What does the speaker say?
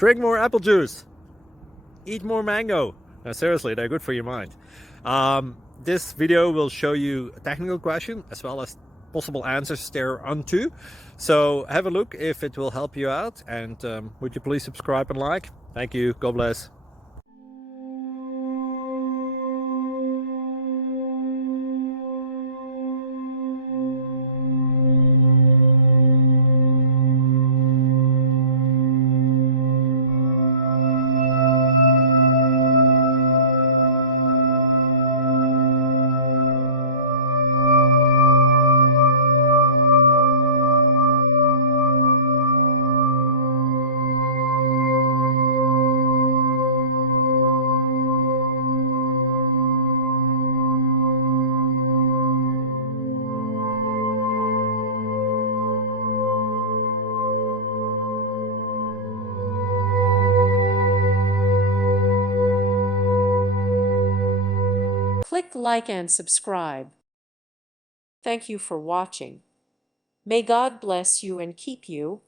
Drink more apple juice. Eat more mango. No, seriously, they're good for your mind. This video will show you a technical question as well as possible answers thereunto. So have a look if it will help you out, and would you please subscribe and like? Thank you. God bless. Click like and subscribe. Thank you for watching. May God bless you and keep you.